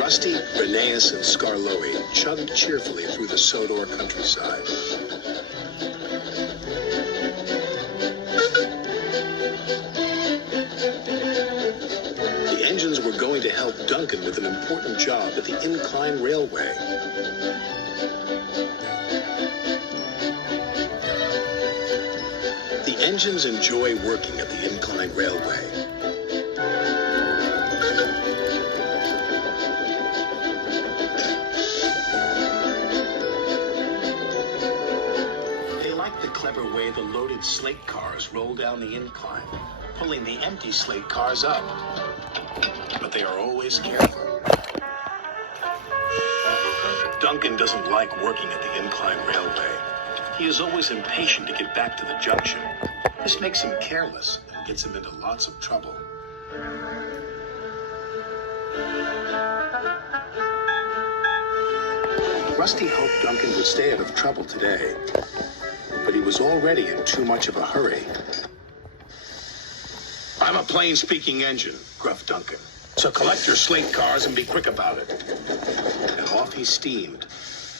Rusty, Rheneas, and Skarloey chugged cheerfully through the Sodor countryside. The engines were going to help Duncan with an important job at the Incline Railway. The engines enjoy working at the Incline Railway. They like the clever way the loaded slate cars roll down the incline, pulling the empty slate cars up. But they are always careful. Duncan doesn't like working at the Incline Railway. He is always impatient to get back to the junction. This makes him careless and gets him into lots of trouble. Rusty hoped Duncan would stay out of trouble today, but he was already in too much of a hurry. "I'm a plain-speaking engine," gruffed Duncan. "So collect your slate cars and be quick about it." And off he steamed.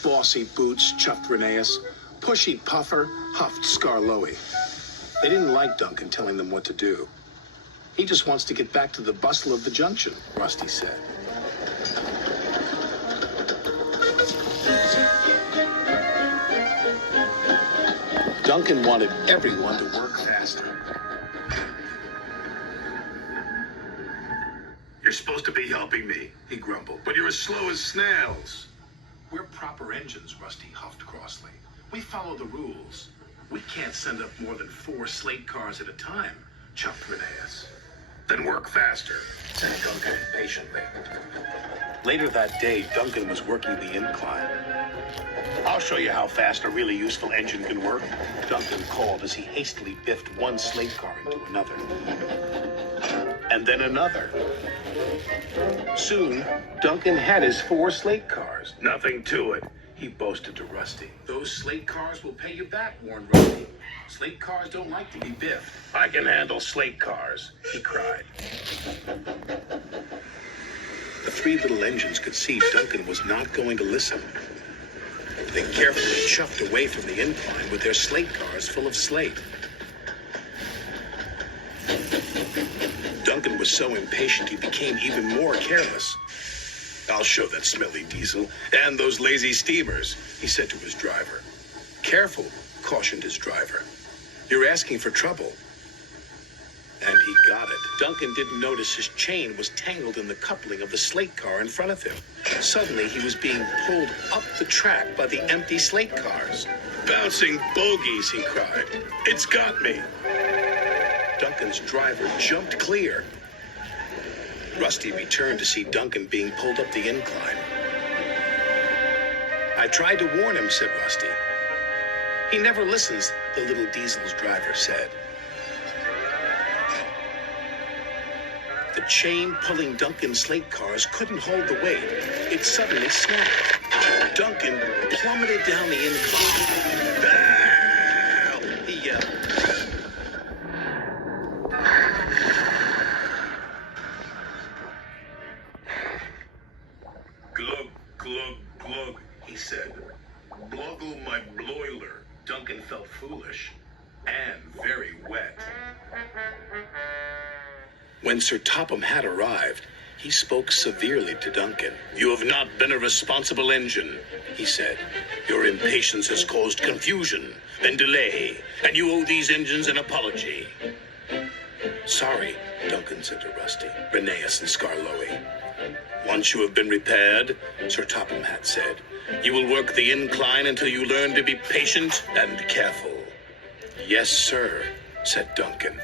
Bossy Boots chuffed Rheneas. Pushy Puffer huffed Skarloey. They didn't like Duncan telling them what to do. "He just wants to get back to the bustle of the junction," Rusty said. Duncan wanted everyone to work faster. "You're supposed to be helping me," he grumbled, "but you're as slow as snails." "We're proper engines," Rusty huffed crossly. "We follow the rules. We can't send up more than 4 slate cars at a time," chuffed Rheneas. "Then work faster," said Duncan impatiently. Later that day, Duncan was working the incline. "I'll show you how fast a really useful engine can work," Duncan called as he hastily biffed one slate car into another. And then another. Soon, Duncan had his 4 slate cars. "Nothing to it," he boasted to Rusty. "Those slate cars will pay you back," warned Rusty. "Slate cars don't like to be biffed." "I can handle slate cars," he cried. The 3 little engines could see Duncan was not going to listen. They carefully chuffed away from the incline with their slate cars full of slate. Duncan was so impatient he became even more careless. "I'll show that smelly diesel and those lazy steamers," he said to his driver. "Careful," cautioned his driver. "You're asking for trouble." And he got it. Duncan didn't notice his chain was tangled in the coupling of the slate car in front of him. Suddenly, he was being pulled up the track by the empty slate cars. "Bouncing bogies," he cried. "It's got me." Duncan's driver jumped clear. Rusty returned to see Duncan being pulled up the incline. "I tried to warn him," said Rusty. "He never listens," the little diesel's driver said. The chain pulling Duncan's slate cars couldn't hold the weight. It suddenly snapped. Duncan plummeted down the incline. "Ow!" he yelled. "Glug, glug, glug," he said. "Bluggle my bloiler." Duncan felt foolish and very wet. When Sir Topham had arrived, he spoke severely to Duncan. "You have not been a responsible engine," he said. "Your impatience has caused confusion and delay, and you owe these engines an apology." "Sorry," Duncan said to Rusty, Rheneas, and Skarloey. "Once you have been repaired," Sir Topham had said, "you will work the incline until you learn to be patient and careful." "Yes, sir," said Duncan.